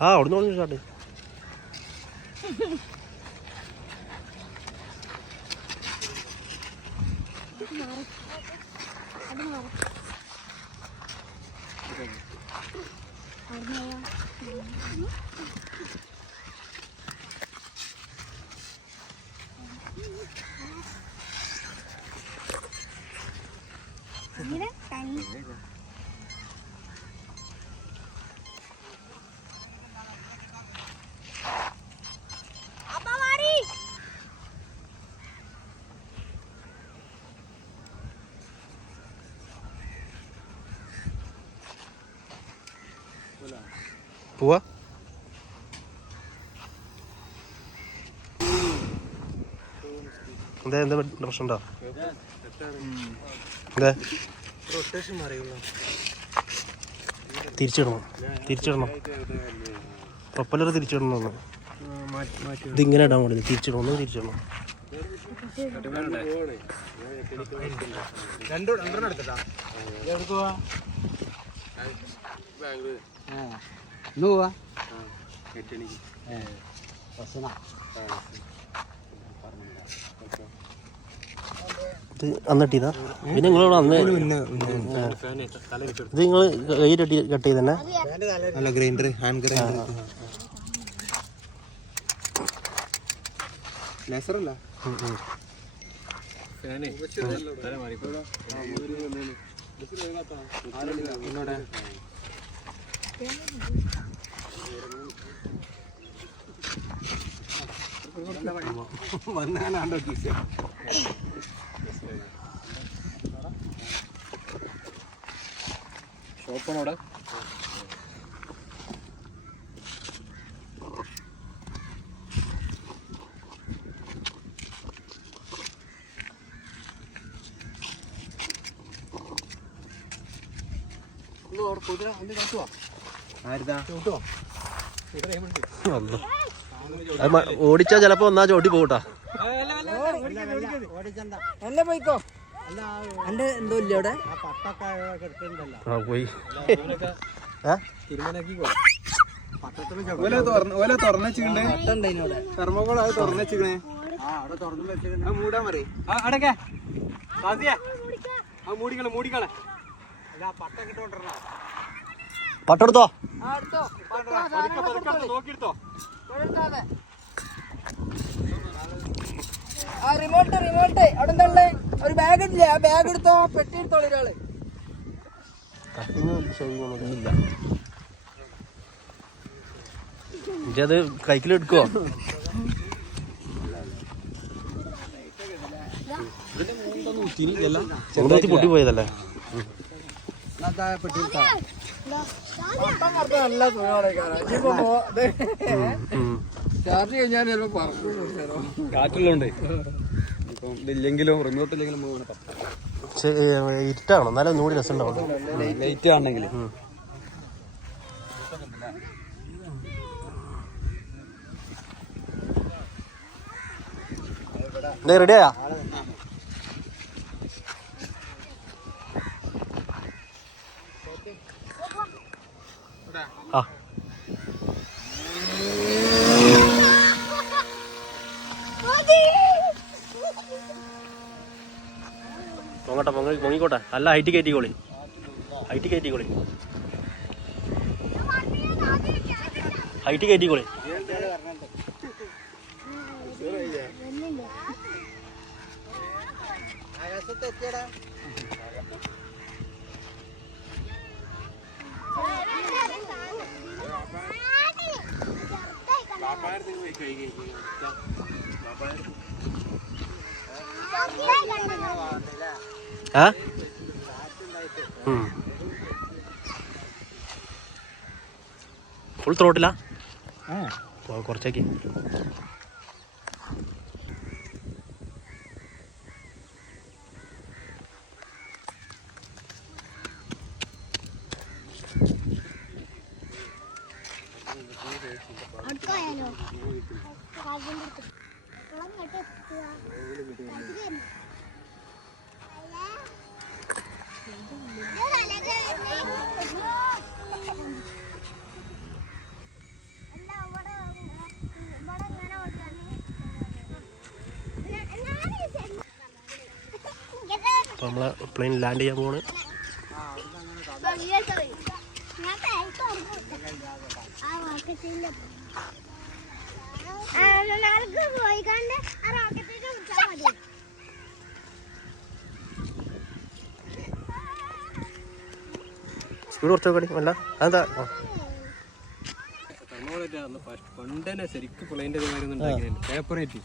ആ അവിടുന്ന് പറഞ്ഞു സ്റ്റാർട്ട് ഇങ്ങനെ തനി പോവാ എന്താ എന്താ പ്രശ്നം ഉണ്ടോ എന്താ തിരിച്ചിടണം തിരിച്ചിടണം പ്രൊപ്പലർ തിരിച്ചിടണം ഒന്ന് മാറ്റി മാറ്റി ഇതിങ്ങനെ ഇടാൻ പാടില്ല തിരിച്ചിടണം ഒന്ന് തിരിച്ചിടണം രണ്ടു രണ്ടെണ്ണം എടുത്തിട്ടാ. എടുക്കുവാ ഇന്ന് പോവാ? അന്നിട്ടിതാ പിന്നെ നിങ്ങളോട് അന്ന് ഇത് നിങ്ങൾ കൈ കെട്ടി കട്ട് ചെയ്ത് തന്നെ? അല്ല ഗ്രൈൻഡർ ഹാൻഡ് ഗ്രൈൻഡർ ലേസറല്ല? ഉം, ഉം. വന്നാണ്ടോ ഷോപ്പാണോടെ ആരുതാ അള്ളോ. അത് മ- ഓടിച്ചാ ചിലപ്പോ ഒന്നാ ചോട്ടി പോകട്ടാ അല്ല പോയിക്കോ. എന്തോ ഇല്ല അവിടെ? ആ പോയി. പട്ട പട്ടെടുത്തോ ആ റിമോട്ട് റിമോട്ട് അവിടെ എന്താ ഒരു ബാഗ് ഇല്ലേ? ആ ബാഗ് എടുത്തോ. പെട്ടി ഒരാൾ. ഇല്ല അത് കൈക്കിലെടുക്കുവോ ചെറുതായിട്ട് പൊട്ടി പോയതല്ലേ പട്ടം മറത്ത് നല്ല. ചാർജ് കഴിഞ്ഞാൽ ചിലപ്പോ പറഞ്ഞു കാറ്റുള്ളതുകൊണ്ടേ ഇപ്പം ഇതില്ലെങ്കിലും റിമോട്ട് ഇല്ലെങ്കിലും പോകുന്ന ചെ- ഏ, ഇരുട്ടാണോ? എന്നാലും ഒന്നുകൂടി രസം ഉണ്ടാവും ലൈറ്റ് ആണെങ്കിൽ റെഡിയാ ആ. പൊങ്ങട്ടെ പൊങ്ങി പൊങ്ങിക്കോട്ടെ. നല്ല ഹൈറ്റ് കയറ്റിക്കോളി. ഹൈറ്റ് കയറ്റിക്കോളി. ഹൈറ്റ് കയറ്റിക്കോളി. ആ? ഫുൾ ത്രോട്ടിലാ കുറച്ചേക്ക്. അപ്പോൾ നമ്മളെ പ്ലെയിൻ ലാൻഡ് ചെയ്യാൻ പോവാണ്. താഴേക്ക് ആ റോക്കറ്റിന്റെ മതി. സ്പീഡ് കുറച്ച് നോക്കടി അല്ല അതെന്താ? ശരിക്കും പ്ലെയിന്റെ പേപ്പർ ആയിട്ട്.